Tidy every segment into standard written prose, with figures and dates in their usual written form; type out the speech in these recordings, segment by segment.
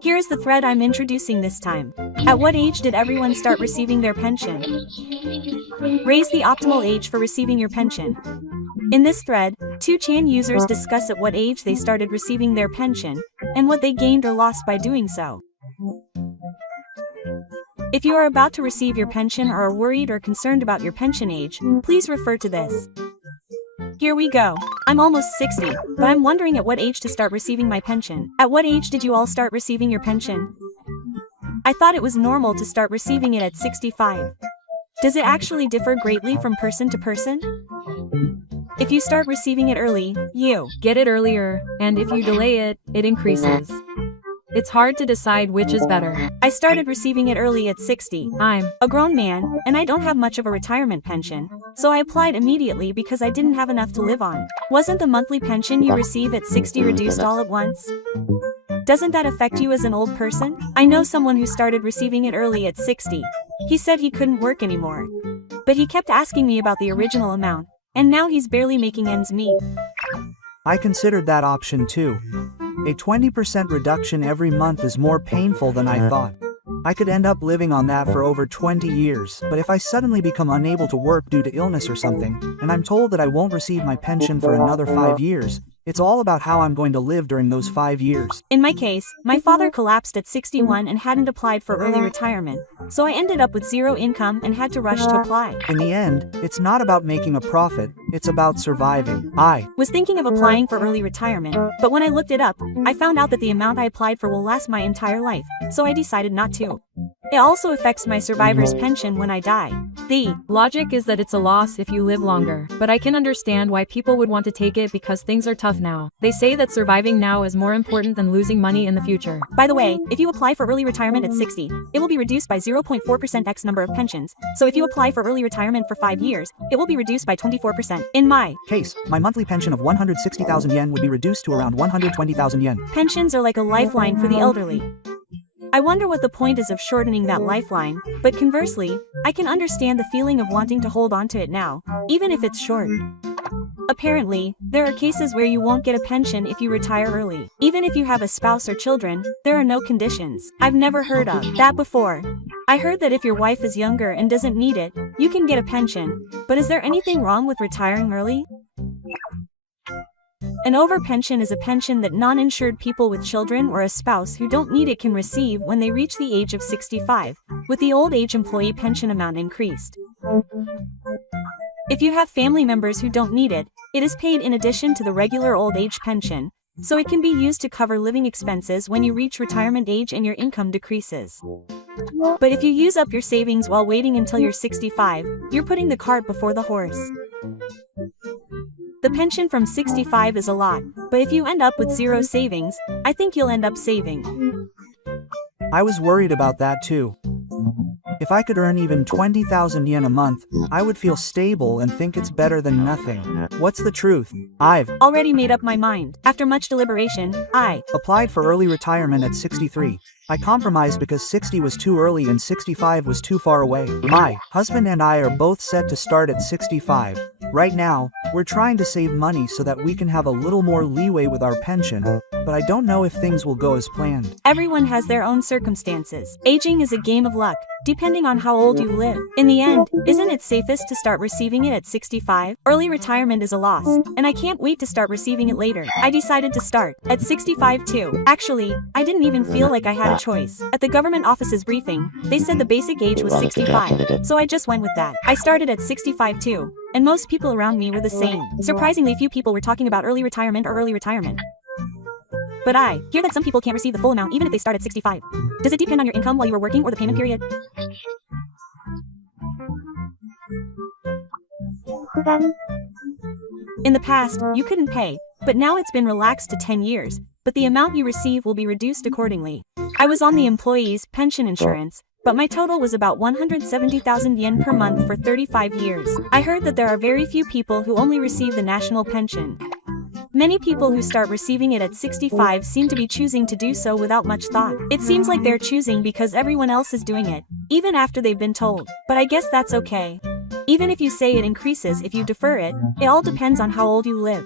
Here is the thread I'm introducing this time. At what age did everyone start receiving their pension? Raise the optimal age for receiving your pension. In this thread, 2chan users discuss at what age they started receiving their pension, and what they gained or lost by doing so. If you are about to receive your pension or are worried or concerned about your pension age, please refer to this. Here we go. I'm almost 60, but I'm wondering at what age to start receiving my pension. At what age did you all start receiving your pension? I thought it was normal to start receiving it at 65. Does it actually differ greatly from person to person? If you start receiving it early, you get it earlier, and if you delay it, it increases. It's hard to decide which is better. I started receiving it early at 60. I'm a grown man, and I don't have much of a retirement pension, so I applied immediately because I didn't have enough to live on. Wasn't the monthly pension you receive at 60 reduced all at once? Doesn't that affect you as an old person? I know someone who started receiving it early at 60. He said he couldn't work anymore. But he kept asking me about the original amount, and now he's barely making ends meet. I considered that option too. A 20% reduction every month is more painful than I thought. I could end up living on that for over 20 years, but if I suddenly become unable to work due to illness or something, and I'm told that I won't receive my pension for another 5 years, it's all about how I'm going to live during those 5 years. In my case, my father collapsed at 61 and hadn't applied for early retirement, so I ended up with zero income and had to rush to apply. In the end, it's not about making a profit, it's about surviving. I was thinking of applying for early retirement, but when I looked it up, I found out that the amount I applied for will last my entire life, so I decided not to. It also affects my survivor's pension when I die. The logic is that it's a loss if you live longer, but I can understand why people would want to take it because things are tough now. They say that surviving now is more important than losing money in the future. By the way, if you apply for early retirement at 60, it will be reduced by 0.4% X number of pensions, so if you apply for early retirement for 5 years, it will be reduced by 24%. In my case, my monthly pension of 160,000 yen would be reduced to around 120,000 yen. Pensions are like a lifeline for the elderly. I wonder what the point is of shortening that lifeline, but conversely, I can understand the feeling of wanting to hold on to it now, even if it's short. Apparently, there are cases where you won't get a pension if you retire early. Even if you have a spouse or children, there are no conditions. I've never heard of that before. I heard that if your wife is younger and doesn't need it, you can get a pension, but is there anything wrong with retiring early? An overpension is a pension that non-insured people with children or a spouse who don't need it can receive when they reach the age of 65, with the old age employee pension amount increased. If you have family members who don't need it, it is paid in addition to the regular old age pension, so it can be used to cover living expenses when you reach retirement age and your income decreases. But if you use up your savings while waiting until you're 65, you're putting the cart before the horse. The pension from 65 is a lot, but if you end up with zero savings, I think you'll end up saving. I was worried about that too. If I could earn even 20,000 yen a month, I would feel stable and think it's better than nothing. What's the truth? I've already made up my mind. After much deliberation, I applied for early retirement at 63. I compromised because 60 was too early and 65 was too far away. My husband and I are both set to start at 65. Right now, we're trying to save money so that we can have a little more leeway with our pension, but I don't know if things will go as planned. Everyone has their own circumstances. Aging is a game of luck, depending on how old you live. In the end, isn't it safest to start receiving it at 65? Early retirement is a loss, and I can't wait to start receiving it later. I decided to start at 65 too. Actually, I didn't even feel like I had a choice. At the government office's briefing, they said the basic age was 65, so I just went with that. I started at 65 too, and most people around me were the same. Surprisingly few people were talking about early retirement or early retirement. But I hear that some people can't receive the full amount even if they start at 65. Does it depend on your income while you were working or the payment period? In the past, you couldn't pay, but now it's been relaxed to 10 years, but the amount you receive will be reduced accordingly. I was on the employee's pension insurance, but my total was about 170,000 yen per month for 35 years. I heard that there are very few people who only receive the national pension. Many people who start receiving it at 65 seem to be choosing to do so without much thought. It seems like they're choosing because everyone else is doing it, even after they've been told. But I guess that's okay. Even if you say it increases if you defer it, it all depends on how old you live.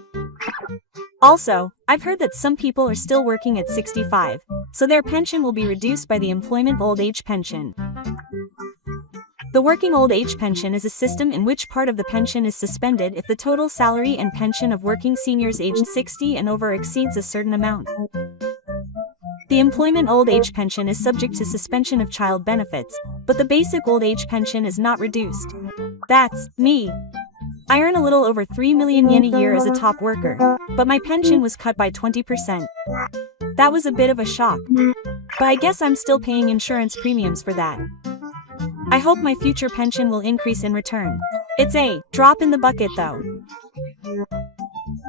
Also, I've heard that some people are still working at 65, so their pension will be reduced by the employment old age pension. The working old age pension is a system in which part of the pension is suspended if the total salary and pension of working seniors aged 60 and over exceeds a certain amount. The employment old age pension is subject to suspension of child benefits, but the basic old age pension is not reduced. That's me. I earn a little over 3 million yen a year as a top worker, but my pension was cut by 20%. That was a bit of a shock. But I guess I'm still paying insurance premiums for that. I hope my future pension will increase in return. It's a drop in the bucket though.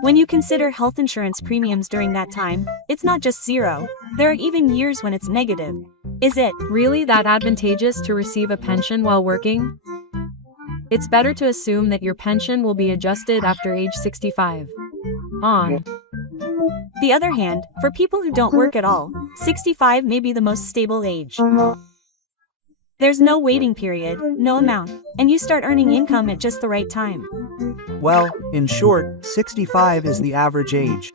When you consider health insurance premiums during that time, it's not just zero. There are even years when it's negative. Is it Really that advantageous to receive a pension while working? It's better to assume that your pension will be adjusted after age 65. On the other hand, for people who don't work at all, 65 may be the most stable age. There's no waiting period, no amount, and you start earning income at just the right time. Well, in short, 65 is the average age.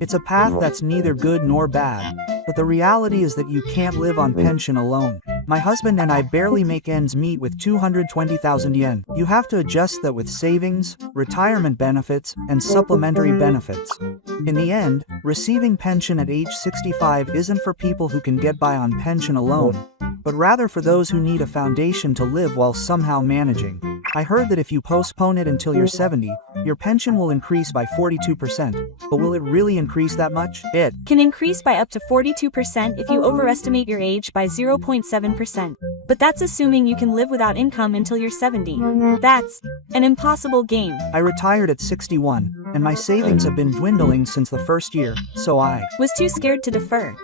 It's a path that's neither good nor bad, but the reality is that you can't live on pension alone. My husband and I barely make ends meet with 220,000 yen. You have to adjust that with savings, retirement benefits, and supplementary benefits. In the end, receiving pension at age 65 isn't for people who can get by on pension alone, but rather for those who need a foundation to live while somehow managing. I heard that if you postpone it until you're 70, your pension will increase by 42%. But will it really increase that much? It can increase by up to 42% if you overestimate your age by 0.7%. But that's assuming you can live without income until you're 70. That's an impossible game. I retired at 61, and my savings have been dwindling since the first year, so I was too scared to defer.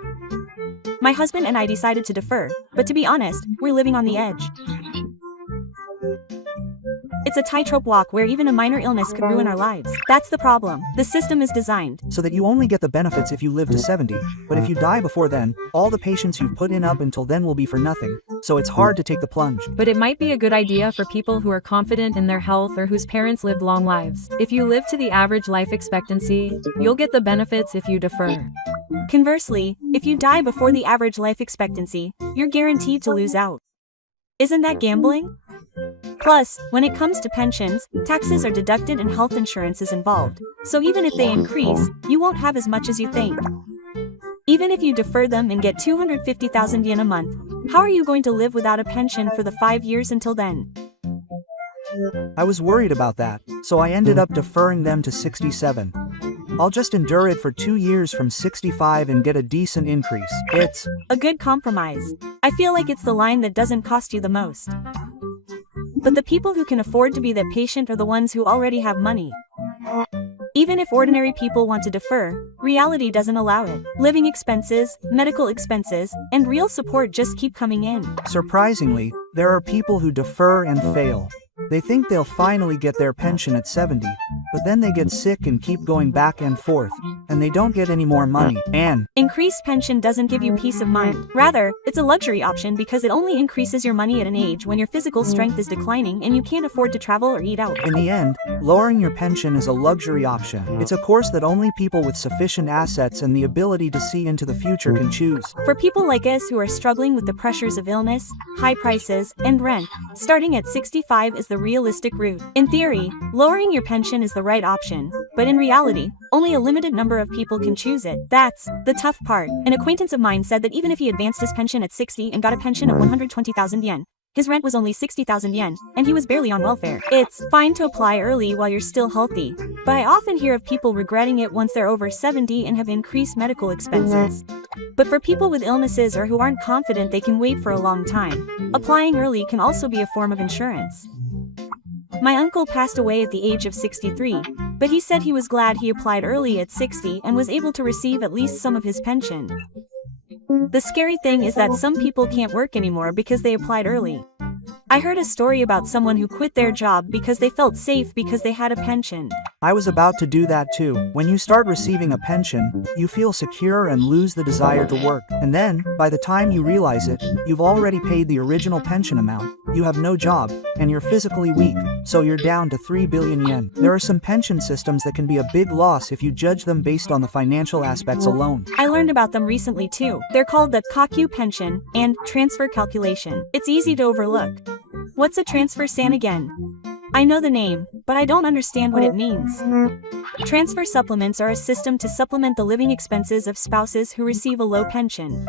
My husband and I decided to defer, but to be honest, we're living on the edge. It's a tightrope walk where even a minor illness could ruin our lives. That's the problem. The system is designed so that you only get the benefits if you live to 70, but if you die before then, all the patience you've put in up until then will be for nothing, so it's hard to take the plunge. But it might be a good idea for people who are confident in their health or whose parents lived long lives. If you live to the average life expectancy, you'll get the benefits if you defer. Conversely, if you die before the average life expectancy, you're guaranteed to lose out. Isn't that gambling? Plus, when it comes to pensions, taxes are deducted and health insurance is involved, so even if they increase, you won't have as much as you think. Even if you defer them and get 250,000 yen a month, how are you going to live without a pension for the 5 years until then? I was worried about that, so I ended up deferring them to 67. I'll just endure it for 2 years from 65 and get a decent increase. It's a good compromise. I feel like it's the line that doesn't cost you the most. But the people who can afford to be that patient are the ones who already have money. Even if ordinary people want to defer, reality doesn't allow it. Living expenses, medical expenses, and real support just keep coming in. Surprisingly, there are people who defer and fail. They think they'll finally get their pension at 70, but then they get sick and keep going back and forth, and they don't get any more money. And increased pension doesn't give you peace of mind. Rather, it's a luxury option because it only increases your money at an age when your physical strength is declining and you can't afford to travel or eat out. In the end, lowering your pension is a luxury option. It's a course that only people with sufficient assets and the ability to see into the future can choose. For people like us who are struggling with the pressures of illness, high prices, and rent, starting at 65 is the realistic route. In theory, lowering your pension is the right option, but in reality, only a limited number of people can choose it. That's the tough part. An acquaintance of mine said that even if he advanced his pension at 60 and got a pension of 120,000 yen, his rent was only 60,000 yen, and he was barely on welfare. It's fine to apply early while you're still healthy, but I often hear of people regretting it once they're over 70 and have increased medical expenses. But for people with illnesses or who aren't confident they can wait for a long time, applying early can also be a form of insurance. My uncle passed away at the age of 63, but he said he was glad he applied early at 60 and was able to receive at least some of his pension. The scary thing is that some people can't work anymore because they applied early. I heard a story about someone who quit their job because they felt safe because they had a pension. I was about to do that too. When you start receiving a pension, you feel secure and lose the desire to work. And then, by the time you realize it, you've already paid the original pension amount. you have no job, and you're physically weak, so you're down to 3 billion yen. There are some pension systems that can be a big loss if you judge them based on the financial aspects alone. I learned about them recently too. They're called the KOKU pension and transfer calculation. It's easy to overlook. What's a transfer san again? I know the name, but I don't understand what it means. Transfer supplements are a system to supplement the living expenses of spouses who receive a low pension.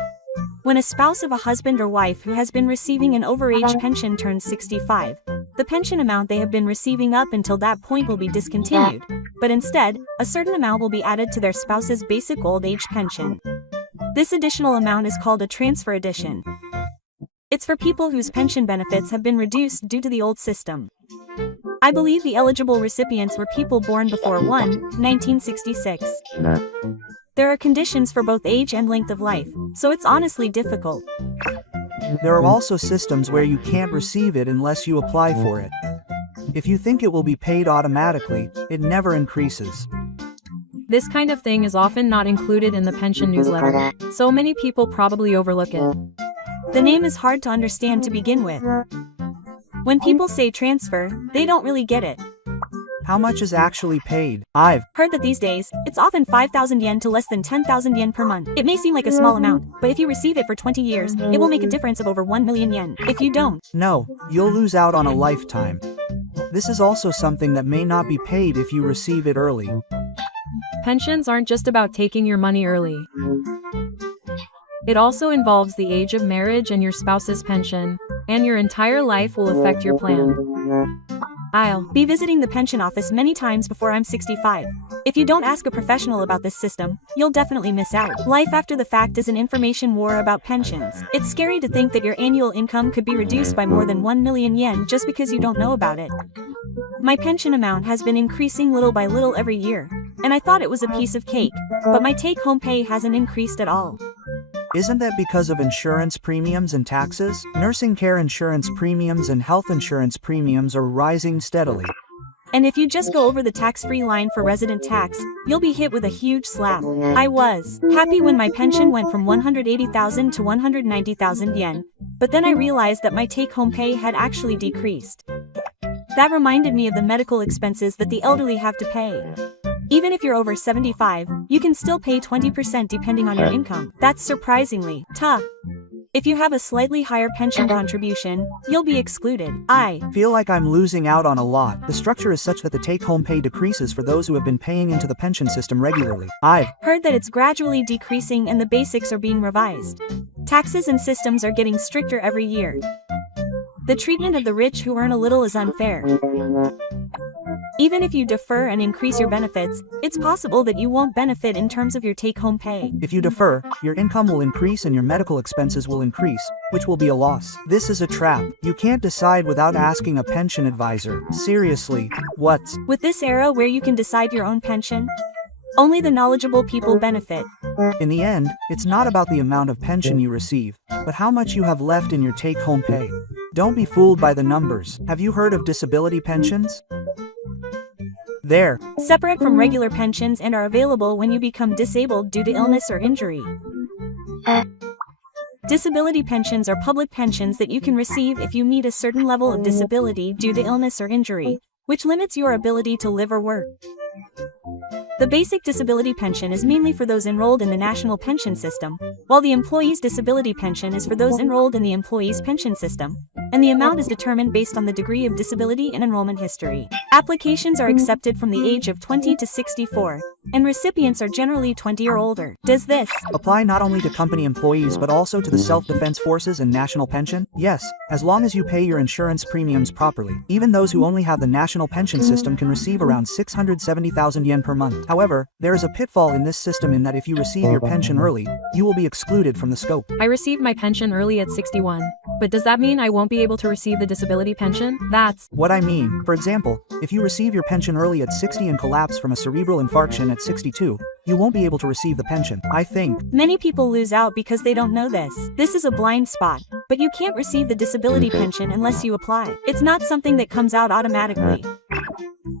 When a spouse of a husband or wife who has been receiving an overage pension turns 65, the pension amount they have been receiving up until that point will be discontinued, but instead, a certain amount will be added to their spouse's basic old age pension. This additional amount is called a transfer addition. It's for people whose pension benefits have been reduced due to the old system. I believe the eligible recipients were people born before 1966. There are conditions for both age and length of life, so it's honestly difficult. There are also systems where you can't receive it unless you apply for it. If you think it will be paid automatically, it never increases. This kind of thing is often not included in the pension newsletter, so many people probably overlook it. The name is hard to understand to begin with. When people say transfer, they don't really get it. How much is actually paid? I've Heard that these days, it's often 5,000 yen to less than 10,000 yen per month. It may seem like a small amount, but if you receive it for 20 years, it will make a difference of over 1 million yen. If you don't, No, you'll lose out on a lifetime. This is also something that may not be paid if you receive it early. Pensions aren't just about taking your money early. It also involves the age of marriage and your spouse's pension, and your entire life will affect your plan. I'll be visiting the pension office many times before I'm 65. If you don't ask a professional about this system, you'll definitely miss out. Life after the fact is an information war about pensions. It's scary to think that your annual income could be reduced by more than 1 million yen just because you don't know about it. My pension amount has been increasing little by little every year, and I thought it was a piece of cake, but my take-home pay hasn't increased at all. Isn't that because of insurance premiums and taxes? Nursing care insurance premiums and health insurance premiums are rising steadily. And if you just go over the tax-free line for resident tax, you'll be hit with a huge slap. I was happy when my pension went from 180,000 to 190,000 yen, but then I realized that my take-home pay had actually decreased. That reminded me of the medical expenses that the elderly have to pay. Even if you're over 75, you can still pay 20% depending on your income. That's surprisingly tough. If you have a slightly higher pension contribution, you'll be excluded. I Feel like I'm losing out on a lot. The structure is such that the take-home pay decreases for those who have been paying into the pension system regularly. I've heard that it's gradually decreasing and the basics are being revised. Taxes and systems are getting stricter every year. The treatment of the rich who earn a little is unfair. Even if you defer and increase your benefits, it's possible that you won't benefit in terms of your take-home pay. If you defer, your income will increase and your medical expenses will increase, which will be a loss. This is a trap. You can't decide without asking a pension advisor. Seriously, what's With this era where you can decide your own pension, only the knowledgeable people benefit. In the end, it's not about the amount of pension you receive, but how much you have left in your take-home pay. Don't be fooled by the numbers. Have you heard of disability pensions? They're Separate from regular pensions and are available when you become disabled due to illness or injury. Disability pensions are public pensions that you can receive if you meet a certain level of disability due to illness or injury, which limits your ability to live or work. The basic disability pension is mainly for those enrolled in the national pension system, while the employee's disability pension is for those enrolled in the employee's pension system, and the amount is determined based on the degree of disability and enrollment history. Applications are accepted from the age of 20 to 64, and recipients are generally 20 or older. Does this apply not only to company employees but also to the self-defense forces and national pension? Yes, as long as you pay your insurance premiums properly. Even those who only have the national pension system can receive around 670,000 yen per month. However, there is a pitfall in this system in that if you receive your pension early, you will be excluded from the scope. I received my pension early at 61. But does that mean I won't be able to receive the disability pension? That's What I mean, for example, if you receive your pension early at 60 and collapse from a cerebral infarction at 62, you won't be able to receive the pension. I think Many people lose out because they don't know this. This is a blind spot, but you can't receive the disability pension unless you apply. It's not something that comes out automatically.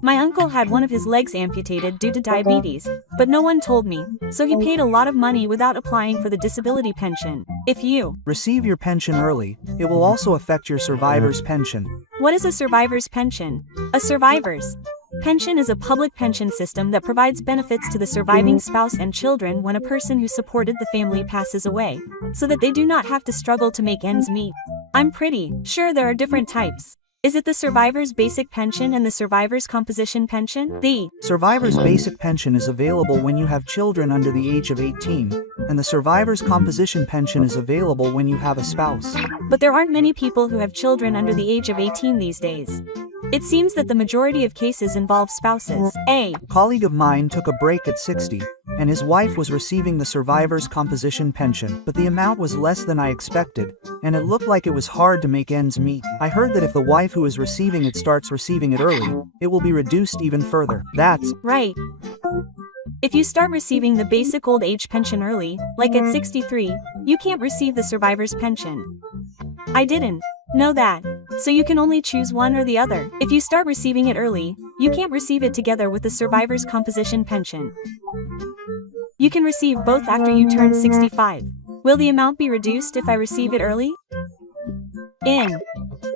My uncle had one of his legs amputated due to diabetes, but no one told me, so he paid a lot of money without applying for the disability pension. If you receive your pension early, it will also affect your survivor's pension. What is a survivor's pension? A survivor's pension is a public pension system that provides benefits to the surviving spouse and children when a person who supported the family passes away, so that they do not have to struggle to make ends meet. I'm pretty sure there are different types. Is it the survivor's basic pension and the survivor's composition pension? The survivor's basic pension is available when you have children under the age of 18, and the survivor's composition pension is available when you have a spouse. But there aren't many people who have children under the age of 18 these days. It seems that the majority of cases involve spouses. A colleague of mine took a break at 60, and his wife was receiving the survivor's composition pension, but the amount was less than I expected, and it looked like it was hard to make ends meet. I heard that if the wife who is receiving it starts receiving it early, it will be reduced even further. That's right. If you start receiving the basic old age pension early, like at 63, you can't receive the survivor's pension. I didn't know that. So you can only choose one or the other. If you start receiving it early, you can't receive it together with the survivor's composition pension. You can receive both after you turn 65. Will the amount be reduced if I receive it early? In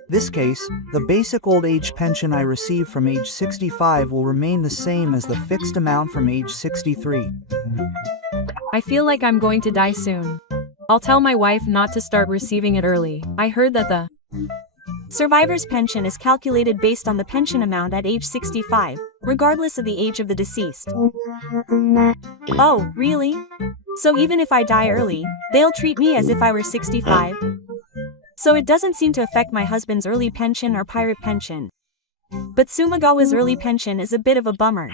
this case, the basic old age pension I receive from age 65 will remain the same as the fixed amount from age 63. I feel like I'm going to die soon. I'll tell my wife not to start receiving it early. I heard that the survivor's pension is calculated based on the pension amount at age 65, regardless of the age of the deceased. Oh, really? So even if I die early, they'll treat me as if I were 65? So it doesn't seem to affect my husband's early pension or pirate pension. But Sumagawa's early pension is a bit of a bummer.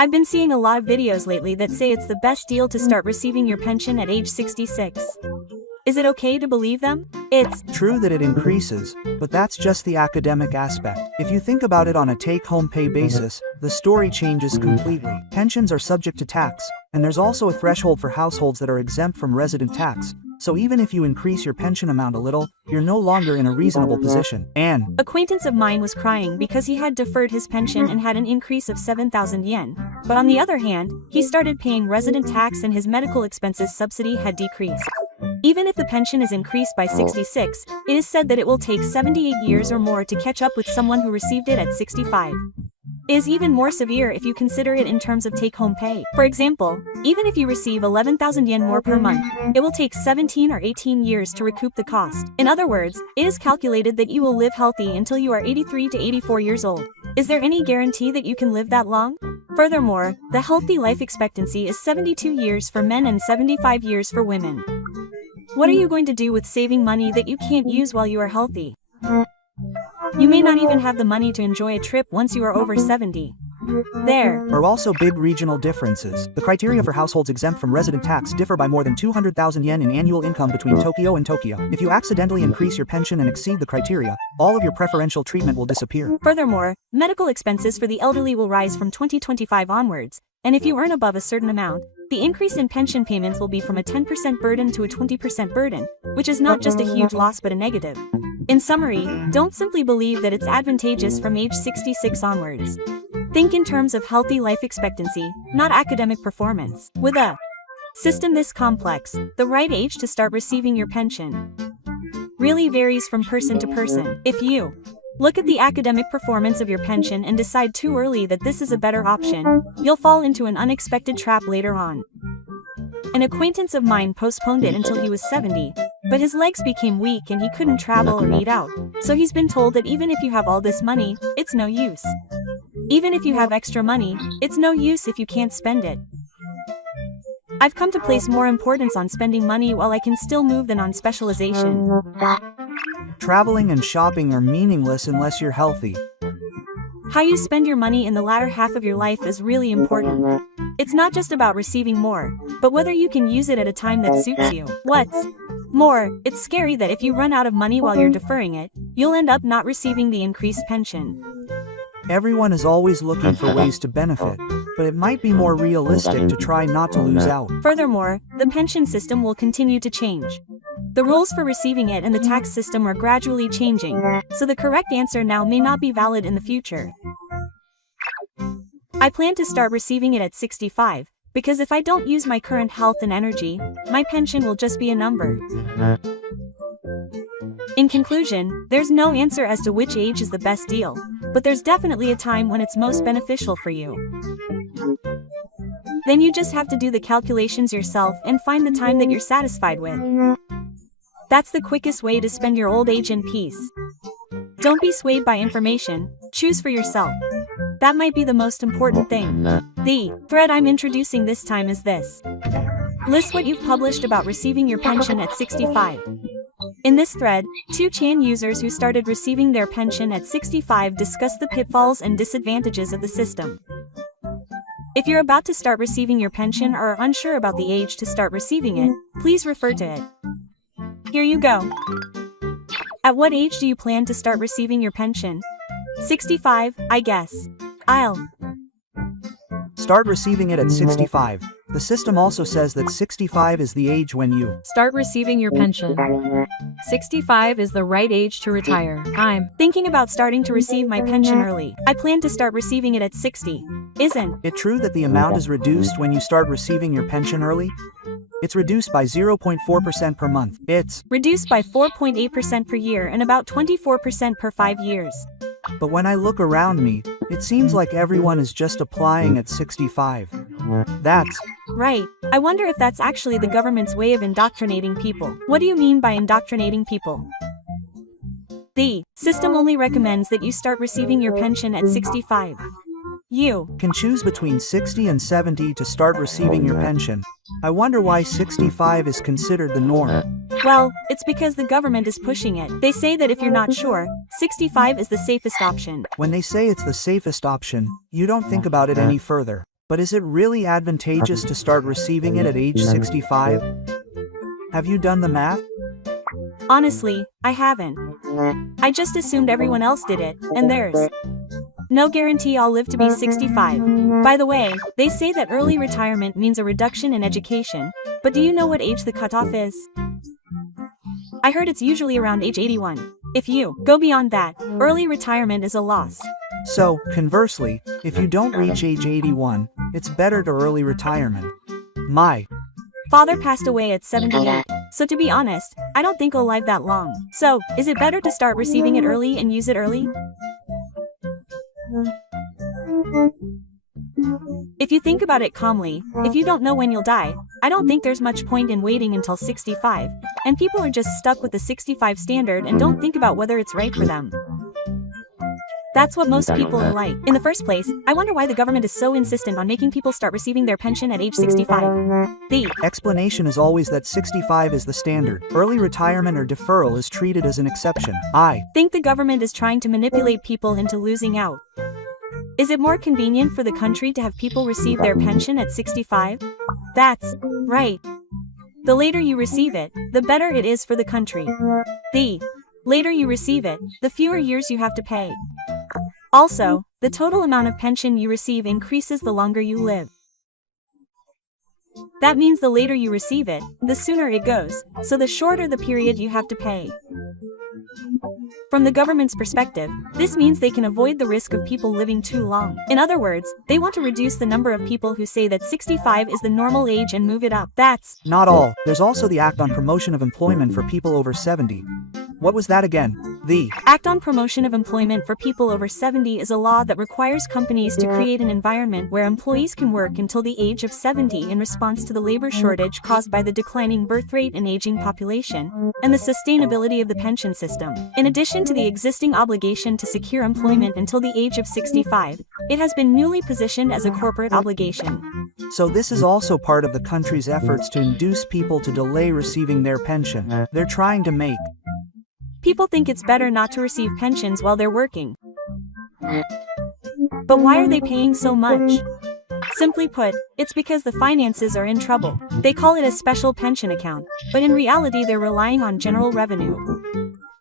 I've been seeing a lot of videos lately that say it's the best deal to start receiving your pension at age 66. Is it okay to believe them? It's true that it increases, but that's just the academic aspect. If you think about it on a take-home pay basis, the story changes completely. Pensions are subject to tax, and there's also a threshold for households that are exempt from resident tax. So even if you increase your pension amount a little, you're no longer in a reasonable position. An acquaintance of mine was crying because he had deferred his pension and had an increase of 7,000 yen. But on the other hand, he started paying resident tax and his medical expenses subsidy had decreased. Even if the pension is increased by 66, it is said that it will take 78 years or more to catch up with someone who received it at 65. It is even more severe if you consider it in terms of take-home pay. For example, even if you receive 11,000 yen more per month, it will take 17 or 18 years to recoup the cost. In other words, it is calculated that you will live healthy until you are 83 to 84 years old. Is there any guarantee that you can live that long? Furthermore, the healthy life expectancy is 72 years for men and 75 years for women. What are you going to do with saving money that you can't use while you are healthy? You may not even have the money to enjoy a trip once you are over 70. There are also big regional differences. The criteria for households exempt from resident tax differ by more than 200,000 yen in annual income between Tokyo and Tokyo. If you accidentally increase your pension and exceed the criteria, all of your preferential treatment will disappear. Furthermore, medical expenses for the elderly will rise from 2025 onwards, and if you earn above a certain amount, the increase in pension payments will be from a 10% burden to a 20% burden, which is not just a huge loss but a negative. In summary, don't simply believe that it's advantageous from age 66 onwards. Think in terms of healthy life expectancy, not academic performance. With a system this complex, the right age to start receiving your pension really varies from person to person. If you look at the academic performance of your pension and decide too early that this is a better option, you'll fall into an unexpected trap later on. An acquaintance of mine postponed it until he was 70, but his legs became weak and he couldn't travel or eat out, so he's been told that even if you have all this money, it's no use. Even if you have extra money, it's no use if you can't spend it. I've come to place more importance on spending money while I can still move than on specialization. Traveling and shopping are meaningless unless you're healthy. How you spend your money in the latter half of your life is really important. It's not just about receiving more, but whether you can use it at a time that suits you. What's more, it's scary that if you run out of money while you're deferring it, you'll end up not receiving the increased pension. Everyone is always looking for ways to benefit, but it might be more realistic to try not to lose out. Furthermore, the pension system will continue to change. The rules for receiving it and the tax system are gradually changing, so the correct answer now may not be valid in the future. I plan to start receiving it at 65, because if I don't use my current health and energy, my pension will just be a number. In conclusion, there's no answer as to which age is the best deal, but there's definitely a time when it's most beneficial for you. Then you just have to do the calculations yourself and find the time that you're satisfied with. That's the quickest way to spend your old age in peace. Don't be swayed by information, choose for yourself. That might be the most important thing. The thread I'm introducing this time is this. List what you've published about receiving your pension at 65. In this thread, 2chan users who started receiving their pension at 65 discuss the pitfalls and disadvantages of the system. If you're about to start receiving your pension or are unsure about the age to start receiving it, please refer to it. Here you go. At what age do you plan to start receiving your pension? 65, I guess. I'll Start receiving it at 65. The system also says that 65 is the age when you Start receiving your pension. 65 is the right age to retire. I'm thinking about starting to receive my pension early. I plan to start receiving it at 60. Isn't it true that the amount is reduced when you start receiving your pension early? It's reduced by 0.4% per month. It's reduced by 4.8% per year and about 24% per 5 years. But when I look around me, it seems like everyone is just applying at 65. That's right. I wonder if that's actually the government's way of indoctrinating people. What do you mean by indoctrinating people? The system only recommends that you start receiving your pension at 65. You can choose between 60 and 70 to start receiving your pension. I wonder why 65 is considered the norm. Well, it's because the government is pushing it. They say that if you're not sure, 65 is the safest option. When they say it's the safest option, you don't think about it any further. But is it really advantageous to start receiving it at age 65? Have you done the math? Honestly, I haven't. I just assumed everyone else did it, and there's no guarantee I'll live to be 65. By the way, they say that early retirement means a reduction in education, but do you know what age the cutoff is? I heard it's usually around age 81. If you go beyond that, early retirement is a loss. So, conversely, if you don't reach age 81, it's better to early retirement. My father passed away at 78, so to be honest, I don't think I'll live that long. So, is it better to start receiving it early and use it early? If you think about it calmly, if you don't know when you'll die, I don't think there's much point in waiting until 65, and people are just stuck with the 65 standard and don't think about whether it's right for them. That's what most people are like. In the first place, I wonder why the government is so insistent on making people start receiving their pension at age 65. The explanation is always that 65 is the standard. Early retirement or deferral is treated as an exception. I think the government is trying to manipulate people into losing out. Is it more convenient for the country to have people receive their pension at 65? That's right. The later you receive it, the better it is for the country. The later you receive it, the fewer years you have to pay. Also, the total amount of pension you receive increases the longer you live. That means the later you receive it, the sooner it goes, so the shorter the period you have to pay. From the government's perspective, this means they can avoid the risk of people living too long. In other words, they want to reduce the number of people who say that 65 is the normal age and move it up. That's not all. There's also the Act on Promotion of Employment for People Over 70. What was that again? The Act on Promotion of Employment for People Over 70 is a law that requires companies to create an environment where employees can work until the age of 70 in response to the labor shortage caused by the declining birth rate and aging population, and the sustainability of the pension system. In addition to the existing obligation to secure employment until the age of 65, it has been newly positioned as a corporate obligation. So this is also part of the country's efforts to induce people to delay receiving their pension. They're trying to make people think it's better not to receive pensions while they're working. But why are they paying so much? Simply put, it's because the finances are in trouble. They call it a special pension account, but in reality they're relying on general revenue.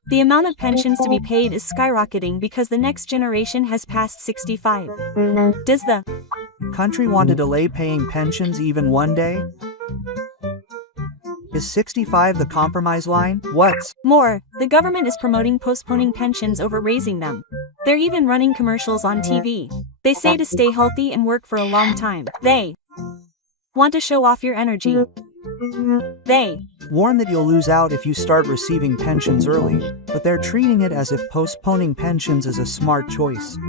The amount of pensions to be paid is skyrocketing because the next generation has passed 65. Does the country want to delay paying pensions even one day? Is 65 the compromise line? What's More, the government is promoting postponing pensions over raising them. They're even running commercials on TV. They say to stay healthy and work for a long time. They want to show off your energy. They warn that you'll lose out if you start receiving pensions early, but they're treating it as if postponing pensions is a smart choice.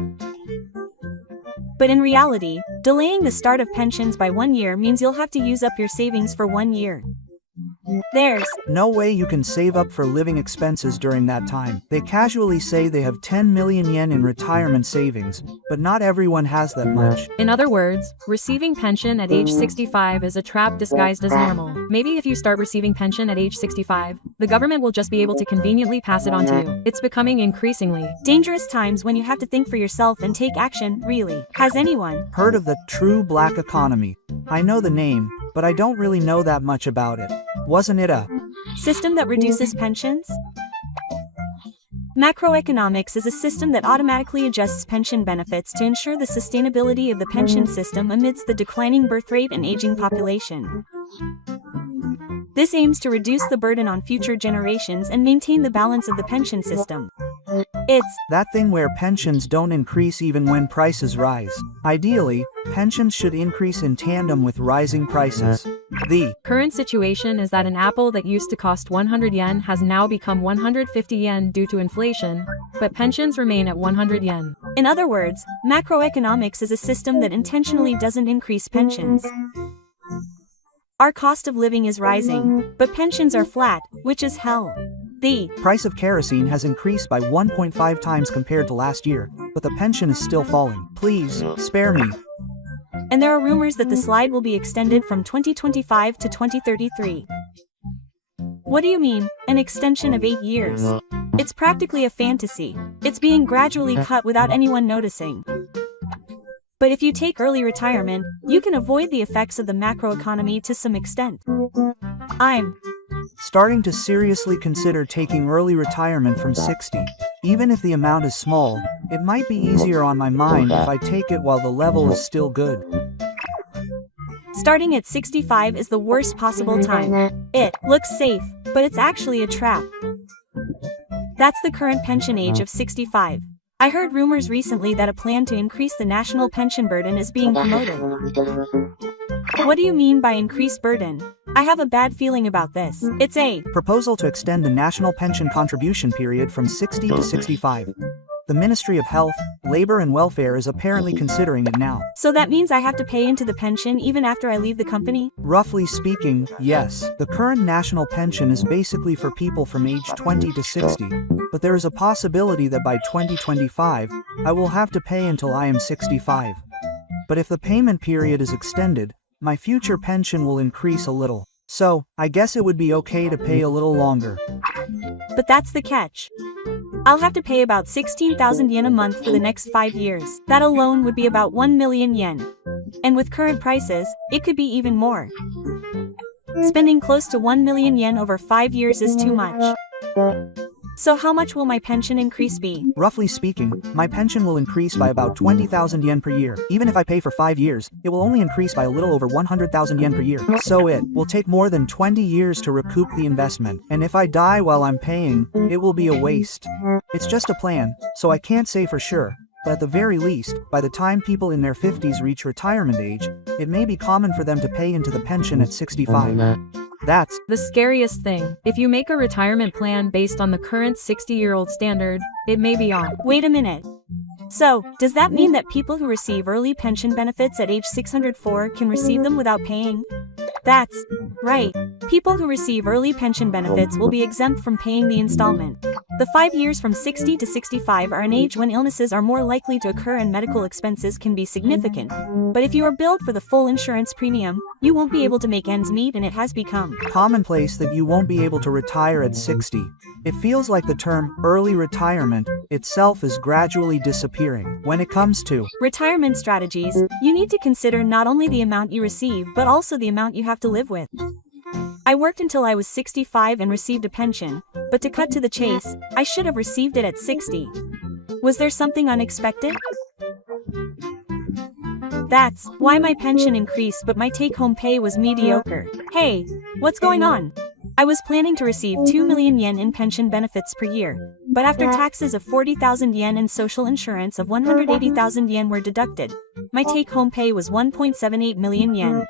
But in reality, delaying the start of pensions by 1 year means you'll have to use up your savings for 1 year. There's no way you can save up for living expenses during that time. They casually say they have 10 million yen in retirement savings, but not everyone has that much. In other words, receiving pension at age 65 is a trap disguised as normal. Maybe if you start receiving pension at age 65, the government will just be able to conveniently pass it on to you. It's becoming increasingly dangerous times when you have to think for yourself and take action, really. Has anyone heard of the true black economy? I know the name, but I don't really know that much about it. Wasn't it a system that reduces pensions? Macroeconomics is a system that automatically adjusts pension benefits to ensure the sustainability of the pension system amidst the declining birth rate and aging population. This aims to reduce the burden on future generations and maintain the balance of the pension system. It's that thing where pensions don't increase even when prices rise. Ideally, pensions should increase in tandem with rising prices. The current situation is that an apple that used to cost 100 yen has now become 150 yen due to inflation, but pensions remain at 100 yen. In other words, macroeconomics is a system that intentionally doesn't increase pensions. Our cost of living is rising, but pensions are flat, which is hell. The price of kerosene has increased by 1.5 times compared to last year, but the pension is still falling. Please, spare me. And there are rumors that the slide will be extended from 2025 to 2033. What do you mean, an extension of 8 years? It's practically a fantasy. It's being gradually cut without anyone noticing. But if you take early retirement, you can avoid the effects of the macroeconomy to some extent. I'm starting to seriously consider taking early retirement from 60. Even if the amount is small, it might be easier on my mind if I take it while the level is still good. Starting at 65 is the worst possible time. It looks safe, but it's actually a trap. That's the current pension age of 65. I heard rumors recently that a plan to increase the national pension burden is being promoted. What do you mean by increased burden? I have a bad feeling about this. It's a proposal to extend the national pension contribution period from 60 to 65. The Ministry of Health, Labor and Welfare is apparently considering it now. So that means I have to pay into the pension even after I leave the company? Roughly speaking, yes. The current national pension is basically for people from age 20 to 60, but there is a possibility that by 2025, I will have to pay until I am 65. But if the payment period is extended, my future pension will increase a little. So, I guess it would be okay to pay a little longer. But that's the catch. I'll have to pay about 16,000 yen a month for the next 5 years. That alone would be about 1 million yen. And with current prices, it could be even more. Spending close to 1 million yen over 5 years is too much. So how much will my pension increase be? Roughly speaking, my pension will increase by about 20,000 yen per year. Even if I pay for 5 years, it will only increase by a little over 100,000 yen per year. So it will take more than 20 years to recoup the investment. And if I die while I'm paying, it will be a waste. It's just a plan, so I can't say for sure. But at the very least, by the time people in their 50s reach retirement age, it may be common for them to pay into the pension at 65. That's the scariest thing. If you make a retirement plan based on the current 60-year-old standard, it may be off. Wait a minute. So, does that mean that people who receive early pension benefits at age 604 can receive them without paying? That's right. People who receive early pension benefits will be exempt from paying the installment. The 5 years from 60 to 65 are an age when illnesses are more likely to occur and medical expenses can be significant. But if you are billed for the full insurance premium, you won't be able to make ends meet, and it has become commonplace that you won't be able to retire at 60. It feels like the term early retirement itself is gradually disappearing. When it comes to retirement strategies, you need to consider not only the amount you receive but also the amount you have to live with. I worked until I was 65 and received a pension, but to cut to the chase, I should have received it at 60. Was there something unexpected? That's why my pension increased but my take-home pay was mediocre. Hey, what's going on? I was planning to receive 2 million yen in pension benefits per year, but after taxes of 40,000 yen and social insurance of 180,000 yen were deducted, my take-home pay was 1.78 million yen.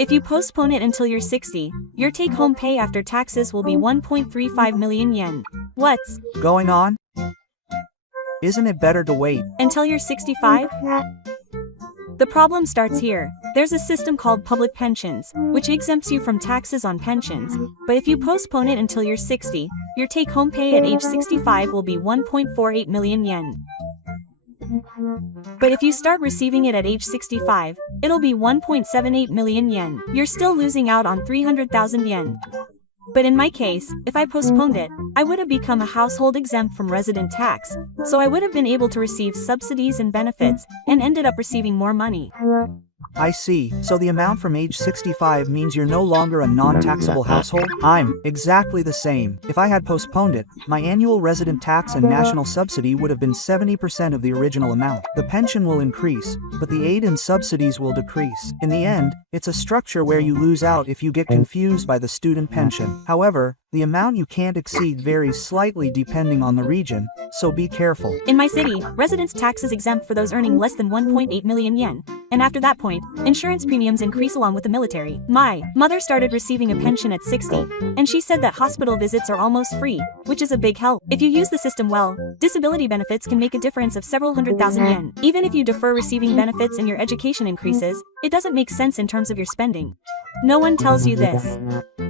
If you postpone it until you're 60, your take-home pay after taxes will be 1.35 million yen. What's going on? Isn't it better to wait until you're 65? The problem starts here. There's a system called public pensions, which exempts you from taxes on pensions, but if you postpone it until you're 60, your take-home pay at age 65 will be 1.48 million yen. But if you start receiving it at age 65, it'll be 1.78 million yen. You're still losing out on 300,000 yen. But in my case, if I postponed it, I would have become a household exempt from resident tax, so I would have been able to receive subsidies and benefits, and ended up receiving more money. I see, so the amount from age 65 means you're no longer a non-taxable household? I'm exactly the same. If I had postponed it, my annual resident tax and national subsidy would have been 70% of the original amount. The pension will increase, but the aid and subsidies will decrease. In the end, it's a structure where you lose out if you get confused by the student pension. However, the amount you can't exceed varies slightly depending on the region, so be careful. In my city, residence tax is exempt for those earning less than 1.8 million yen, and after that point, insurance premiums increase along with the military. My mother started receiving a pension at 60, and she said that hospital visits are almost free, which is a big help. If you use the system well, disability benefits can make a difference of several 100,000 yen. Even if you defer receiving benefits and your education increases, it doesn't make sense in terms of your spending. No one tells you this.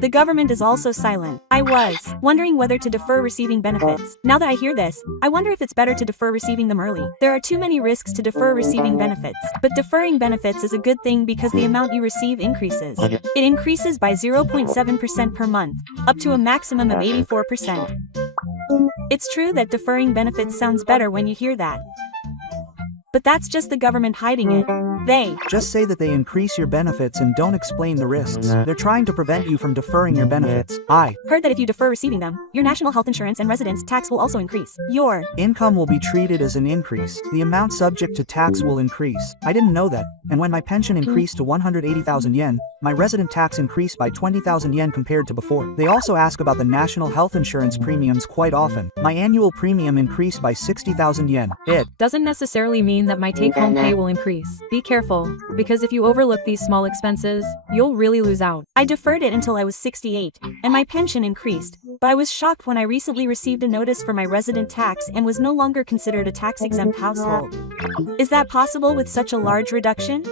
The government is also silent. I was wondering whether to defer receiving benefits. Now that I hear this, I wonder if it's better to defer receiving them early. There are too many risks to defer receiving benefits, but deferring benefits is a good thing because the amount you receive increases. It increases by 0.7% per month, up to a maximum of 84%. It's true that deferring benefits sounds better when you hear that. But that's just the government hiding it. They just say that they increase your benefits and don't explain the risks. They're trying to prevent you from deferring your benefits. I heard that if you defer receiving them, your national health insurance and residence tax will also increase. Your income will be treated as an increase. The amount subject to tax will increase. I didn't know that. And when my pension increased to 180,000 yen, my resident tax increased by 20,000 yen compared to before. They also ask about the national health insurance premiums quite often. My annual premium increased by 60,000 yen. It doesn't necessarily mean that my take-home pay will increase. Be careful, because if you overlook these small expenses, you'll really lose out. I deferred it until I was 68, and my pension increased, but I was shocked when I recently received a notice for my resident tax and was no longer considered a tax-exempt household. Is that possible with such a large reduction?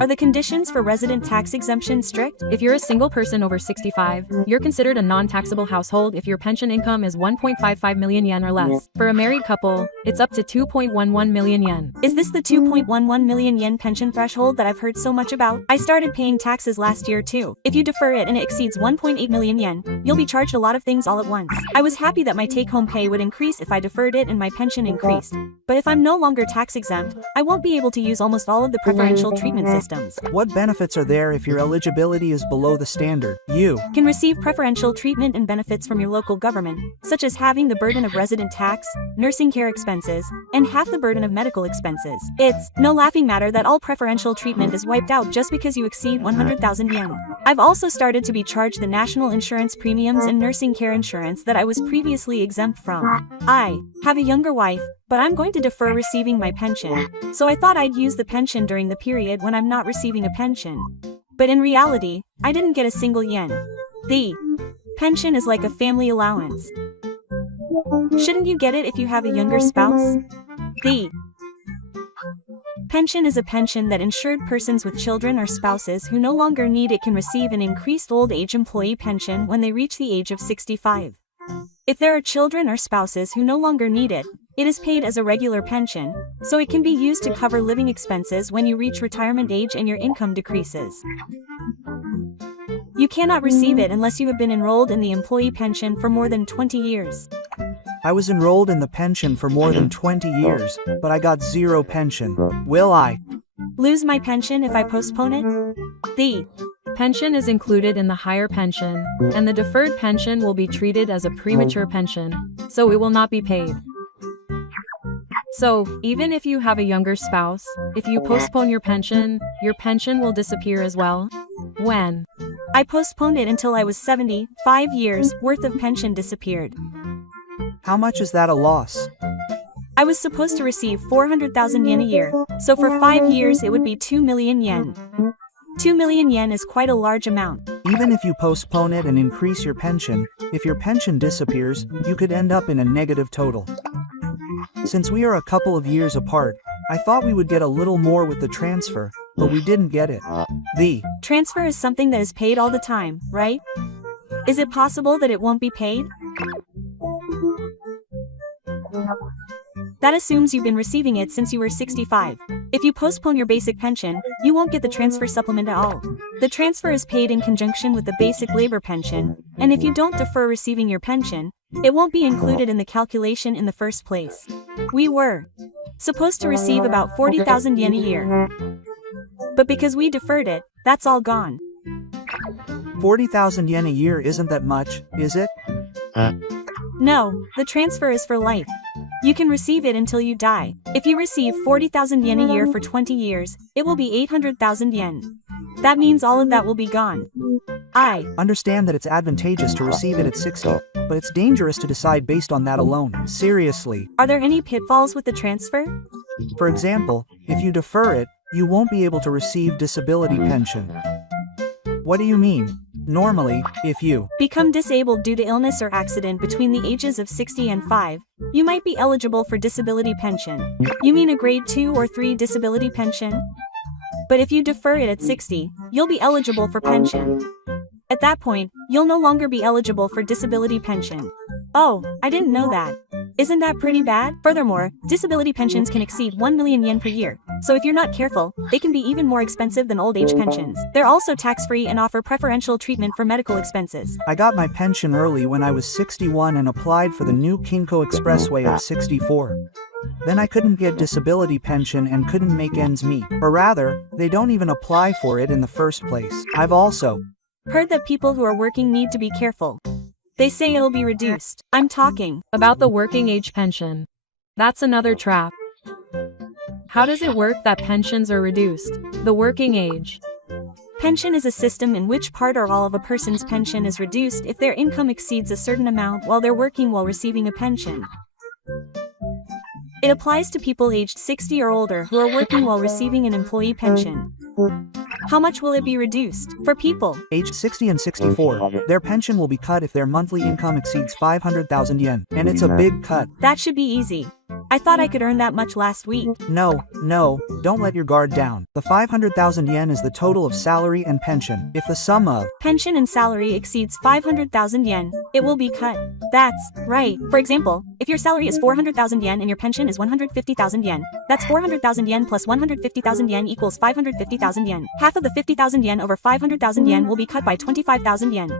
Are the conditions for resident tax exemption strict? If you're a single person over 65, you're considered a non-taxable household if your pension income is 1.55 million yen or less. For a married couple, it's up to 2.11 million yen. Is this the 2.11 million yen pension threshold that I've heard so much about? I started paying taxes last year too. If you defer it and it exceeds 1.8 million yen, you'll be charged a lot of things all at once. I was happy that my take-home pay would increase if I deferred it and my pension increased. But if I'm no longer tax-exempt, I won't be able to use almost all of the preferential treatment systems. What benefits are there if your eligibility is below the standard? You can receive preferential treatment and benefits from your local government, such as having the burden of resident tax, nursing care expenses, and half the burden of medical expenses. It's no laughing matter that all preferential treatment is wiped out just because you exceed 100,000 yen. I've also started to be charged the national insurance premiums and nursing care insurance that I was previously exempt from. I have a younger wife, but I'm going to defer receiving my pension, so I thought I'd use the pension during the period when I'm not receiving a pension. But in reality, I didn't get a single yen. The pension is like a family allowance. Shouldn't you get it if you have a younger spouse? The pension is a pension that insured persons with children or spouses who no longer need it can receive an increased old age employee pension when they reach the age of 65. If there are children or spouses who no longer need it, it is paid as a regular pension, so it can be used to cover living expenses when you reach retirement age and your income decreases. You cannot receive it unless you have been enrolled in the employee pension for more than 20 years. I was enrolled in the pension for more than 20 years, but I got zero pension. Will I lose my pension if I postpone it? The pension is included in the higher pension, and the deferred pension will be treated as a premature pension, so it will not be paid. So, even if you have a younger spouse, if you postpone your pension will disappear as well. When I postponed it until I was 70, 5 years worth of pension disappeared. How much is that a loss? I was supposed to receive 400,000 yen a year, so for 5 years it would be 2 million yen. 2 million yen is quite a large amount. Even if you postpone it and increase your pension, if your pension disappears, you could end up in a negative total. Since we are a couple of years apart, I thought we would get a little more with the transfer, but we didn't get it. The transfer is something that is paid all the time, right? Is it possible that it won't be paid? That assumes you've been receiving it since you were 65. If you postpone your basic pension, you won't get the transfer supplement at all. The transfer is paid in conjunction with the basic labor pension, and if you don't defer receiving your pension, it won't be included in the calculation in the first place. We were supposed to receive about 40,000 yen a year. But because we deferred it, that's all gone. 40,000 yen a year isn't that much, is it? No, the transfer is for life. You can receive it until you die. If you receive 40,000 yen a year for 20 years, it will be 800,000 yen. That means all of that will be gone. I understand that it's advantageous to receive it at 60, but it's dangerous to decide based on that alone. Seriously. Are there any pitfalls with the transfer? For example, if you defer it, you won't be able to receive disability pension. What do you mean? Normally, if you become disabled due to illness or accident between the ages of 60 and 5, you might be eligible for disability pension. You mean a grade 2 or 3 disability pension? But if you defer it at 60, you'll be eligible for pension. At that point, you'll no longer be eligible for disability pension. Oh, I didn't know that. Isn't that pretty bad? Furthermore, disability pensions can exceed 1 million yen per year, so if you're not careful, they can be even more expensive than old age pensions. They're also tax-free and offer preferential treatment for medical expenses. I got my pension early when I was 61 and applied for the new Kinko Expressway at 64. Then I couldn't get disability pension and couldn't make ends meet. Or rather, they don't even apply for it in the first place. I've also heard that people who are working need to be careful. They say it'll be reduced. I'm talking about the working age pension. That's another trap. How does it work that pensions are reduced? The working age pension is a system in which part or all of a person's pension is reduced if their income exceeds a certain amount while they're working while receiving a pension. It applies to people aged 60 or older who are working while receiving an employee pension. How much will it be reduced? For people aged 60 and 64, their pension will be cut if their monthly income exceeds 500,000 yen, and it's a big cut. That should be easy. I thought I could earn that much last week. No, don't let your guard down. The 500,000 yen is the total of salary and pension. If the sum of pension and salary exceeds 500,000 yen, it will be cut. That's right. For example, if your salary is 400,000 yen and your pension is 150,000 yen, that's 400,000 yen plus 150,000 yen equals 550,000 yen. Half of the 50,000 yen over 500,000 yen will be cut by 25,000 yen.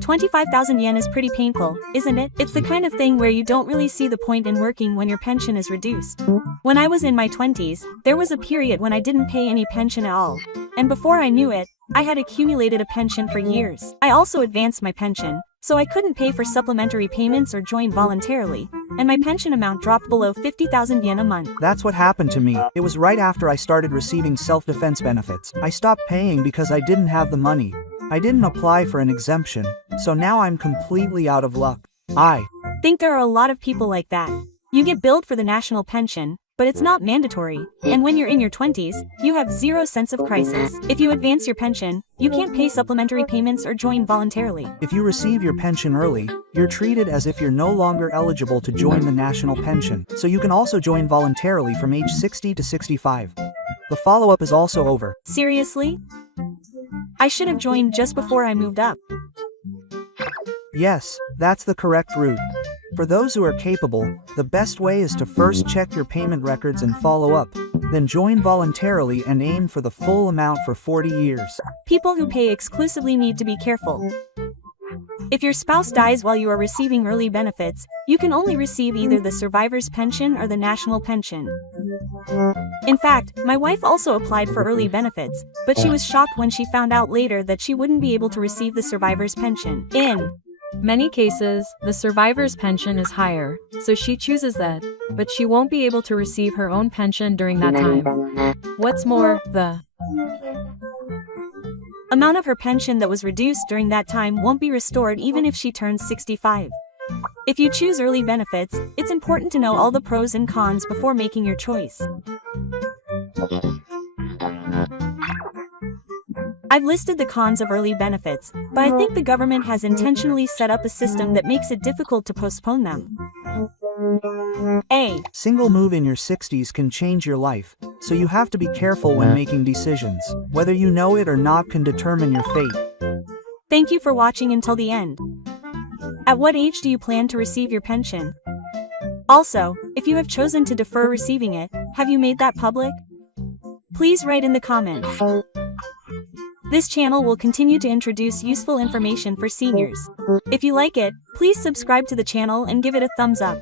25,000 yen is pretty painful, isn't it? It's the kind of thing where you don't really see the point in working when your pension is reduced. When I was in my 20s, there was a period when I didn't pay any pension at all. And before I knew it, I had accumulated a pension for years. I also advanced my pension, so I couldn't pay for supplementary payments or join voluntarily, and my pension amount dropped below 50,000 yen a month. That's what happened to me. It was right after I started receiving self-defense benefits. I stopped paying because I didn't have the money. I didn't apply for an exemption, so now I'm completely out of luck. I think there are a lot of people like that. You get billed for the national pension, but it's not mandatory, and when you're in your 20s, you have zero sense of crisis. If you advance your pension, you can't pay supplementary payments or join voluntarily. If you receive your pension early, you're treated as if you're no longer eligible to join the national pension, so you can also join voluntarily from age 60 to 65. The follow-up is also over. Seriously? I should have joined just before I moved up. Yes, that's the correct route. For those who are capable, the best way is to first check your payment records and follow up, then join voluntarily and aim for the full amount for 40 years. People who pay exclusively need to be careful. If your spouse dies while you are receiving early benefits, you can only receive either the survivor's pension or the national pension. In fact, my wife also applied for early benefits, but she was shocked when she found out later that she wouldn't be able to receive the survivor's pension. In many cases, the survivor's pension is higher, so she chooses that, but she won't be able to receive her own pension during that time. What's more, amount of her pension that was reduced during that time won't be restored even if she turns 65. If you choose early benefits, it's important to know all the pros and cons before making your choice. I've listed the cons of early benefits, but I think the government has intentionally set up a system that makes it difficult to postpone them. A. Single move in your 60s can change your life, so you have to be careful when making decisions. Whether you know it or not can determine your fate. Thank you for watching until the end. At what age do you plan to receive your pension? Also, if you have chosen to defer receiving it, have you made that public? Please write in the comments. This channel will continue to introduce useful information for seniors. If you like it, please subscribe to the channel and give it a thumbs up.